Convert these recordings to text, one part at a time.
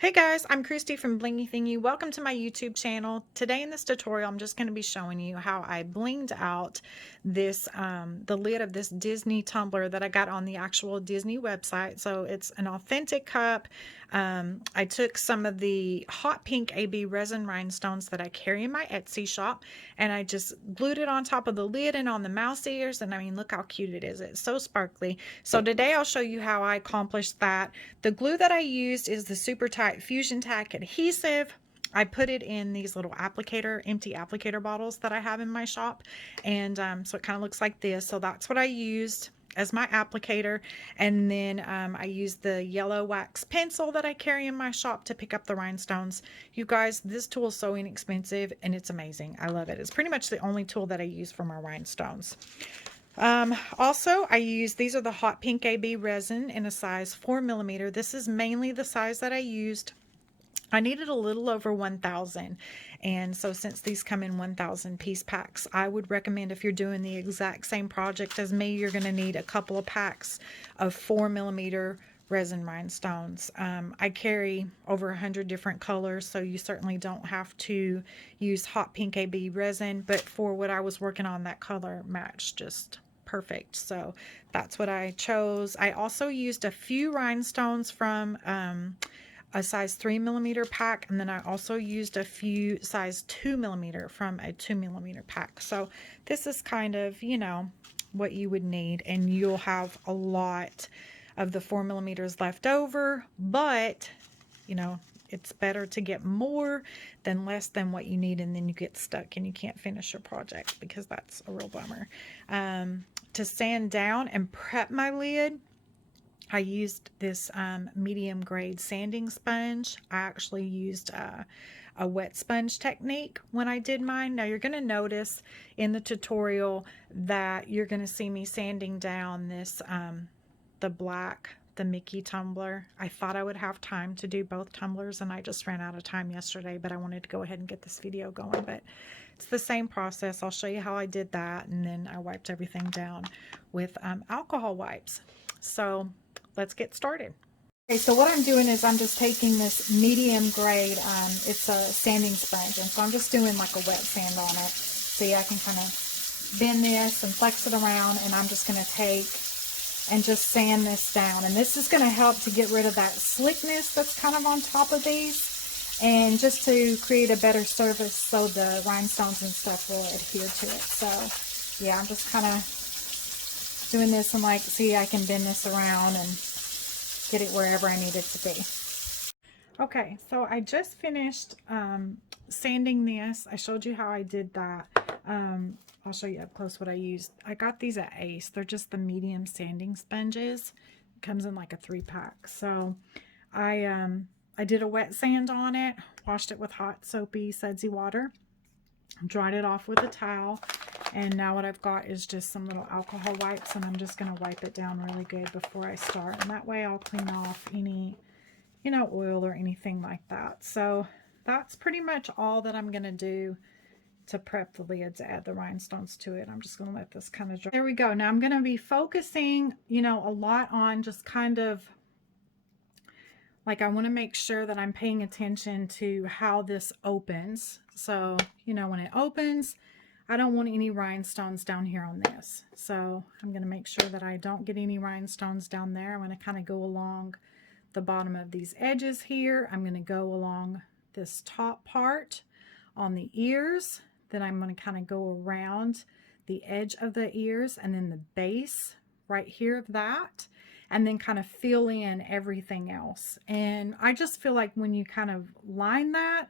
Hey guys, I'm Christy from Blingee Thingee. Welcome to my YouTube channel. Today in this tutorial, I'm just going to be showing you how I blinged out this, the lid of this Disney tumbler that I got on the actual Disney website. So it's an authentic cup. I took some of the hot pink AB resin rhinestones that I carry in my Etsy shop, and I just glued it on top of the lid and on the mouse ears. And I mean, look how cute it is. It's so sparkly. So today I'll show you how I accomplished that. The glue that I used is the super tight Fusion Tack adhesive. I put it in these little empty applicator bottles that I have in my shop. And so it kind of looks like this. So that's what I used as my applicator. And then I used the yellow wax pencil that I carry in my shop to pick up the rhinestones. You guys, this tool is so inexpensive and it's amazing. I love it. It's pretty much the only tool that I use for my rhinestones. Also, these are the hot pink AB resin in a size 4mm. This is mainly the size that I used. I needed a little over 1,000, and so since these come in 1,000 piece packs, I would recommend, if you're doing the exact same project as me, you're going to need a couple of packs of 4mm resin rhinestones. I carry over 100 different colors, so you certainly don't have to use hot pink AB resin, but for what I was working on, that color matched just perfect. So that's what I chose. I also used a few rhinestones from a size 3mm pack, and then I also used a few size 2mm from a 2mm pack. So this is kind of, you know, what you would need, and you'll have a lot of the 4mm left over, but you know, it's better to get more than less than what you need, and then you get stuck and you can't finish your project, because that's a real bummer. To sand down and prep my lid, I used this medium grade sanding sponge. I actually used a wet sponge technique when I did mine. Now you're going to notice in the tutorial that you're going to see me sanding down this, the Mickey tumbler. I thought I would have time to do both tumblers, and I just ran out of time yesterday, but I wanted to go ahead and get this video going. But it's the same process. I'll show you how I did that, and then I wiped everything down with alcohol wipes. So let's get started. Okay, so what I'm doing is I'm just taking this medium grade, it's a sanding sponge, and so I'm just doing like a wet sand on it. See, I can kind of bend this and flex it around, and I'm just going to take and just sand this down. And this is going to help to get rid of that slickness that's kind of on top of these, and just to create a better surface so the rhinestones and stuff will adhere to it. So yeah, I'm just kind of doing this, and like, see, I can bend this around and get it wherever I need it to be. Okay, so I just finished sanding this. I showed you how I did that. I'll show you up close what I used. I got these at Ace. They're just the medium sanding sponges. It comes in like a 3-pack. So I did a wet sand on it, washed it with hot soapy sudsy water, dried it off with a towel, and now what I've got is just some little alcohol wipes, and I'm just going to wipe it down really good before I start, and that way I'll clean off any, you know, oil or anything like that. So that's pretty much all that I'm going to do to prep the lid to add the rhinestones to it. I'm just going to let this kind of dry. There we go. Now I'm going to be focusing, you know, a lot on just kind of like, I want to make sure that I'm paying attention to how this opens. So, you know, when it opens, I don't want any rhinestones down here on this. So I'm going to make sure that I don't get any rhinestones down there. I'm going to kind of go along the bottom of these edges here. I'm going to go along this top part on the ears. Then I'm going to kind of go around the edge of the ears, and then the base right here of that, and then kind of fill in everything else. And I just feel like when you kind of line that,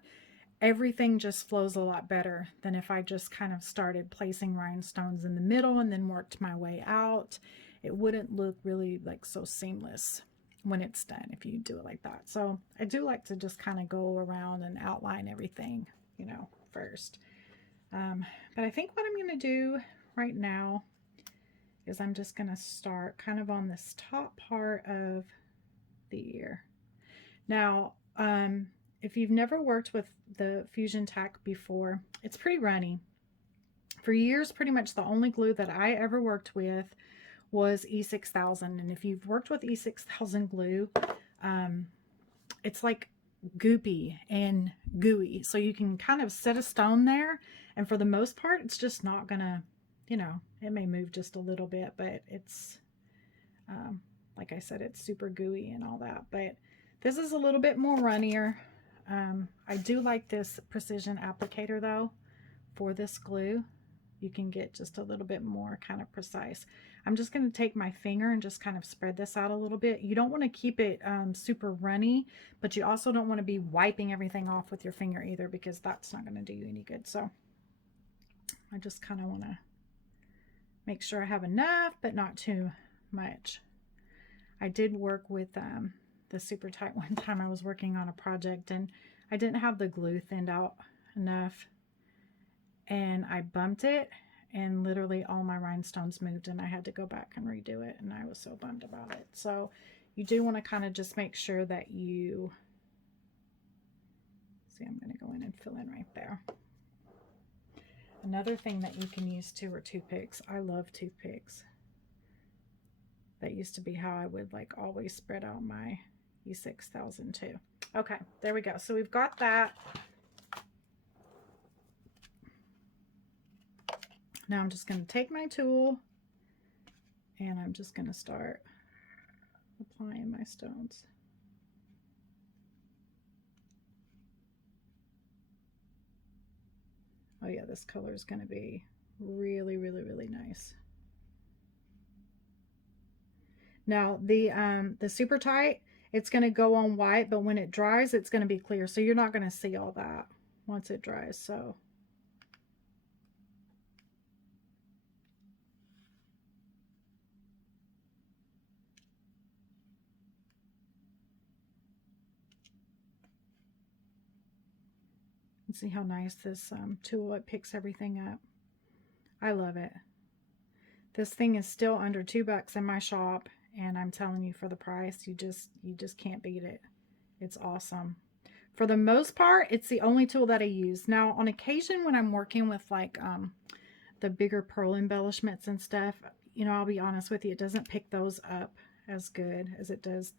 everything just flows a lot better than if I just kind of started placing rhinestones in the middle and then worked my way out. It wouldn't look really like so seamless when it's done if you do it like that. So I do like to just kind of go around and outline everything, you know, first. But I think what I'm going to do right now is I'm just going to start kind of on this top part of the ear. Now, if you've never worked with the Fusion Tack before, it's pretty runny. For years, pretty much the only glue that I ever worked with was E6000. And if you've worked with E6000 glue, it's like goopy and gooey. So you can kind of set a stone there, and for the most part, it's just not gonna, you know, it may move just a little bit, but it's, like I said, it's super gooey and all that. But this is a little bit more runnier. I do like this precision applicator though for this glue. You can get just a little bit more kind of precise. I'm just going to take my finger and just kind of spread this out a little bit. You don't want to keep it super runny, but you also don't want to be wiping everything off with your finger either, because that's not going to do you any good. So I just kind of want to make sure I have enough, but not too much. I did work with the Super Tight one time. I was working on a project and I didn't have the glue thinned out enough, and I bumped it, and literally all my rhinestones moved, and I had to go back and redo it, and I was so bummed about it. So you do want to kind of just make sure that you see, I'm going to go in and fill in right there. Another thing that you can use too are toothpicks. I love toothpicks. That used to be how I would like always spread out my E6000 too. Okay, there we go. So we've got that. Now I'm just going to take my tool and I'm just going to start applying my stones. Oh yeah, this color is going to be really, really, really nice. Now the Super Tight, it's going to go on white, but when it dries, it's going to be clear. So you're not going to see all that once it dries. So see how nice this tool, it picks everything up. I love it. This thing is still under $2 in my shop, and I'm telling you, for the price, you just can't beat it. It's awesome. For the most part, it's the only tool that I use. Now, on occasion when I'm working with like the bigger pearl embellishments and stuff, you know, I'll be honest with you, it doesn't pick those up as good as it does